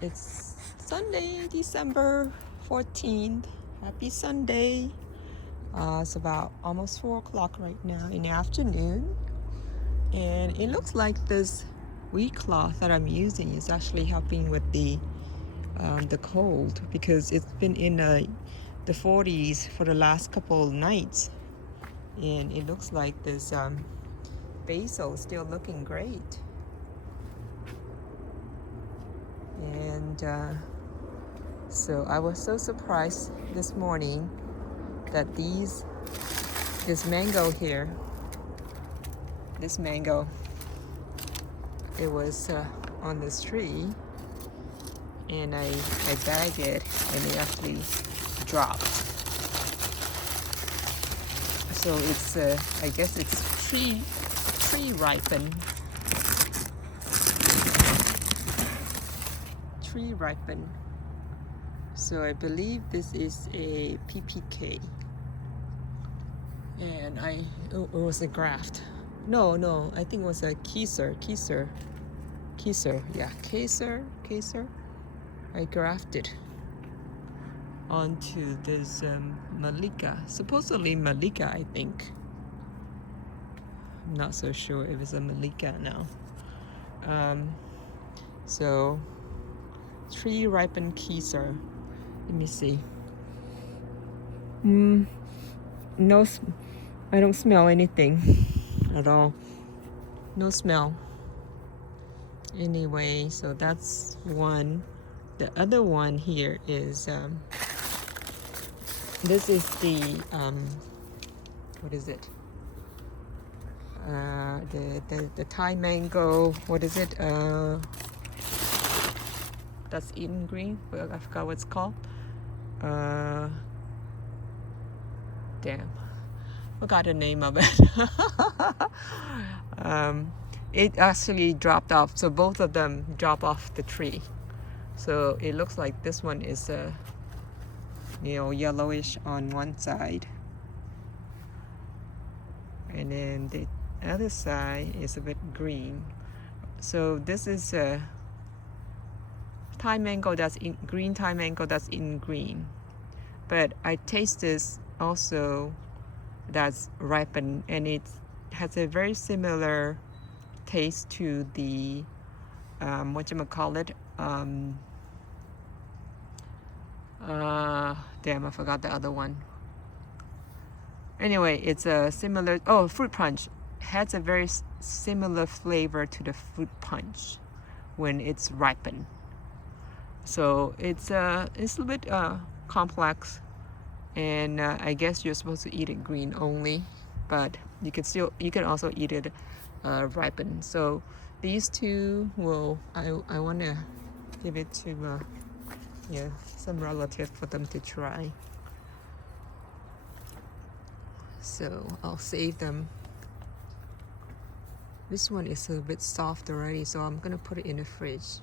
It's Sunday, December 14th. Happy Sunday. It's about almost 4 o'clock right now in the afternoon. And it looks like this wheat cloth that I'm using is actually helping with the cold, because it's been in the 40s for the last couple of nights. And it looks like this basil is still looking great. And so I was so surprised this morning that this mango here, this mango, it was on this tree, and I bagged it, and it actually dropped. So it's I guess it's tree ripen. Tree ripen. So I believe this is a PPK, and it was a graft. No, I think it was a Kesar. Yeah, Kesar. I grafted onto this Malika, supposedly Malika, I think. I'm not so sure if it's a Malika now. So tree ripened Kesar. Let me see. No, I don't smell anything at all. No smell. Anyway, so that's one. The other one here is this is the what is it? The Thai mango. What is it? That's in green. Well, I forgot what it's called. Damn, forgot the name of it. It actually dropped off, so both of them drop off the tree. So it looks like this one is yellowish on one side, and then the other side is a bit green. So this is a Thai mango that's in green, Thai mango that's in green. But I taste this also that's ripened, and it has a very similar taste to the whatchamacallit, damn, I forgot the other one. Anyway, it's a similar, fruit punch. Has a very similar flavor to the fruit punch when it's ripened. So it's a little bit complex, and I guess you're supposed to eat it green only, but you can also eat it ripened. So these two I want to give it to some relatives for them to try. So I'll save them. This one is a bit soft already, so I'm gonna put it in the fridge.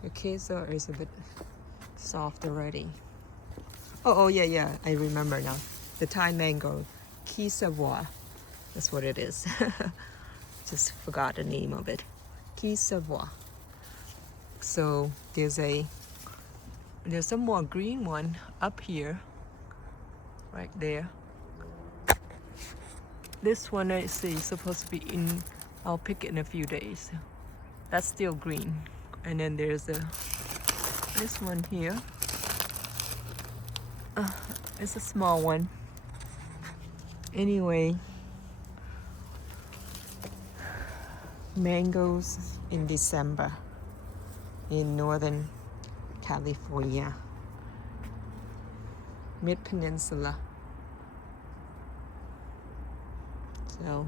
The Kesar is a bit soft already. Oh yeah, I remember now. The Thai mango, Kesavoy. That's what it is. Just forgot the name of it. Kesavoy. So there's some more green one up here, right there. This one I see is supposed to be in. I'll pick it in a few days. That's still green. And then there's this one here. It's a small one. Anyway, mangoes in December in Northern California, Mid-Peninsula. So,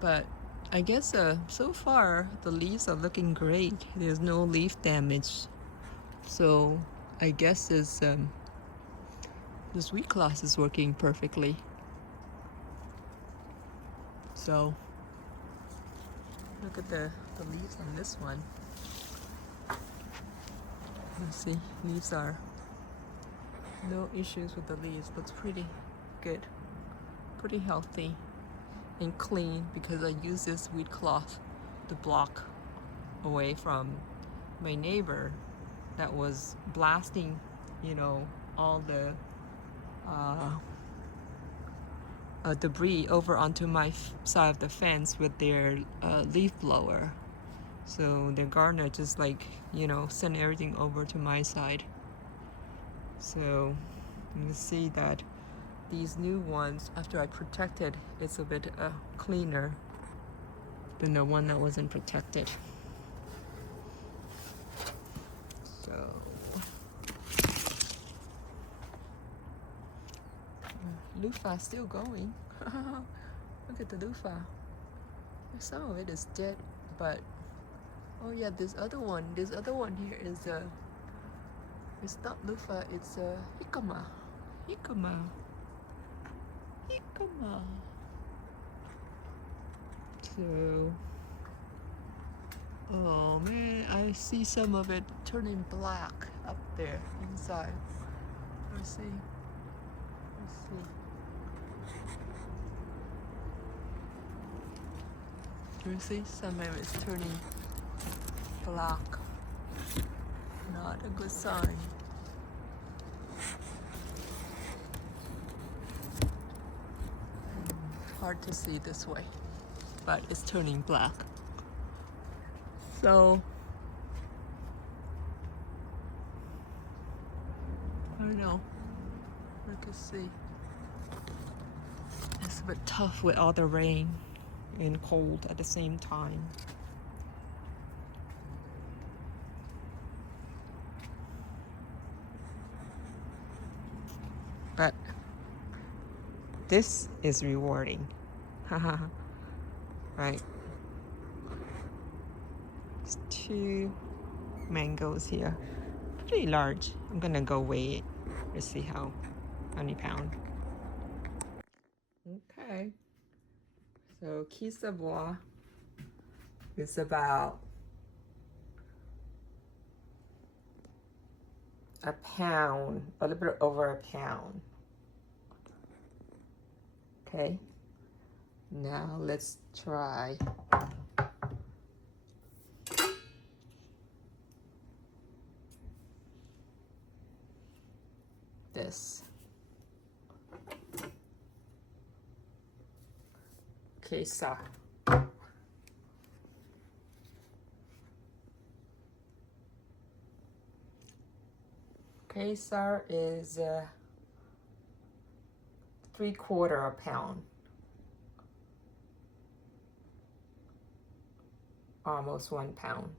but I guess so far the leaves are looking great. There's no leaf damage. So I guess this wheat cloth is working perfectly. So look at the leaves on this one. You see, leaves are no issues with the leaves. Looks pretty good, pretty healthy and clean, because I use this wheat cloth to block away from my neighbor that was blasting, you know, all the debris over onto my side of the fence with their leaf blower. So the gardener just like, you know, sent everything over to my side. So you can see that these new ones, after I protected, it's a bit cleaner than the one that wasn't protected. So loofah still going. Look at the loofah. Some of it is dead, but oh yeah, this other one here is it's not loofah, it's a jicama. So, oh man, I see some of it turning black up there inside. Let's see. You see, some of it's turning black. Not a good sign. Hard to see this way, but it's turning black. So I don't know. I can see. It's a bit tough with all the rain and cold at the same time. But this is rewarding. Right? There's 2 mangoes here. Pretty large. I'm gonna go weigh it to see how many pounds. Okay. So Keosavoy is about a pound, a little bit over a pound. Okay. Now let's try this. Kesar. Kesar is 3/4 pound. Almost 1 pound.